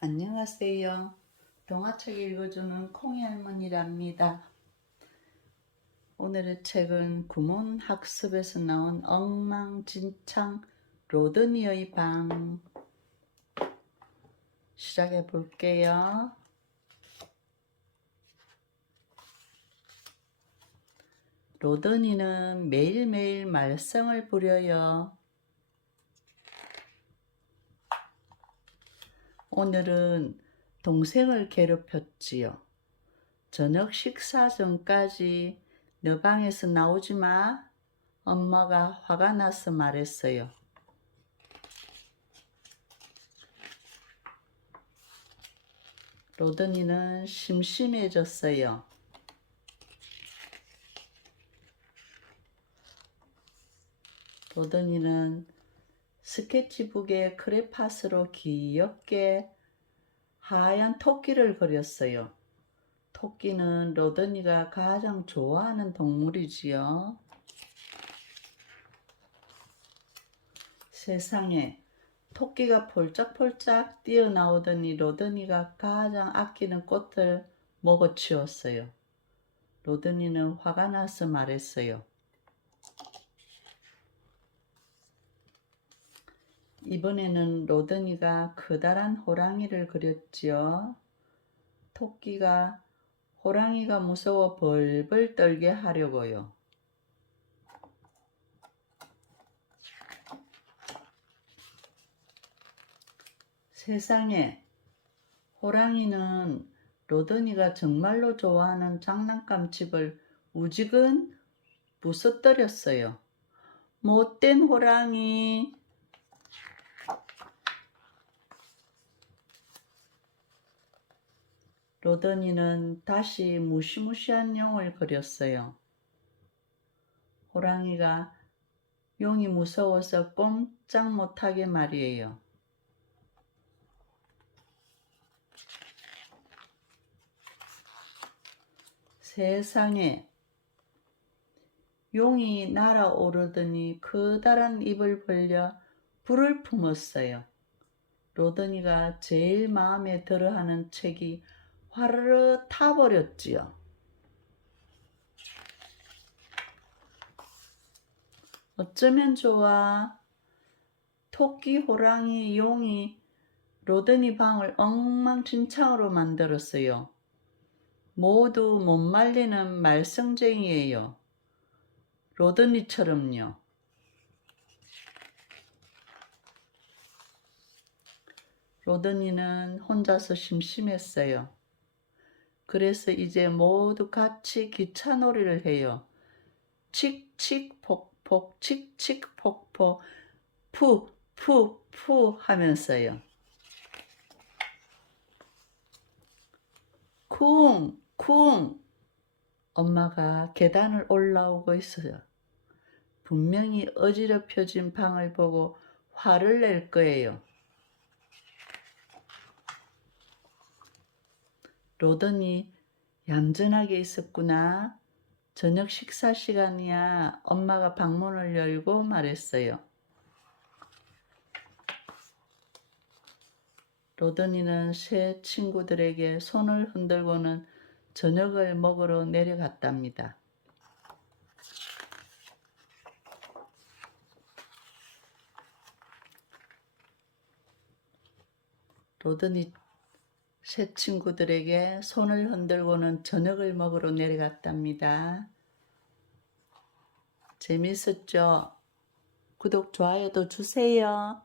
안녕하세요. 동화책 읽어주는 콩이 할머니랍니다. 오늘의 책은 구몬 학습에서 나온 엉망진창 로드니의 방 시작해 볼게요. 로드니는 매일매일 말썽을 부려요. 오늘은 동생을 괴롭혔지요. 저녁 식사 전까지 너 방에서 나오지 마. 엄마가 화가 나서 말했어요. 로드니는 심심해졌어요. 로드니는 스케치북에 크레파스로 귀엽게 하얀 토끼를 그렸어요. 토끼는 로드니가 가장 좋아하는 동물이지요. 세상에 토끼가 폴짝폴짝 뛰어나오더니 로드니가 가장 아끼는 꽃을 먹어치웠어요. 로드니는 화가 나서 말했어요. 이번에는 로드니가 커다란 호랑이를 그렸지요. 토끼가 호랑이가 무서워 벌벌 떨게 하려고요. 세상에 호랑이는 로드니가 정말로 좋아하는 장난감 집을 우직은 부숴뜨렸어요. 못된 호랑이. 로더니는 다시 무시무시한 용을 그렸어요. 호랑이가 용이 무서워서 꼼짝 못하게 말이에요. 세상에 용이 날아오르더니 커다란 입을 벌려 불을 품었어요. 로더니가 제일 마음에 들어하는 책이 화르르 타버렸지요. 어쩌면 좋아. 토끼, 호랑이, 용이 로드니 방을 엉망진창으로 만들었어요. 모두 못 말리는 말썽쟁이에요. 로드니처럼요. 로드니는 혼자서 심심했어요. 그래서 이제 모두 같이 기차놀이를 해요. 칙칙 폭폭 칙칙 폭폭 푸 푸 푸 하면서요. 쿵 쿵 엄마가 계단을 올라오고 있어요. 분명히 어지럽혀진 방을 보고 화를 낼 거예요. 로던이 얌전하게 있었구나. 저녁 식사 시간이야. 엄마가 방문을 열고 말했어요. 로더니는 새 친구들에게 손을 흔들고는 저녁을 먹으러 내려갔답니다. 로드니 새 친구들에게 손을 흔들고는 저녁을 먹으러 내려갔답니다. 재밌었죠? 구독, 좋아요도 주세요.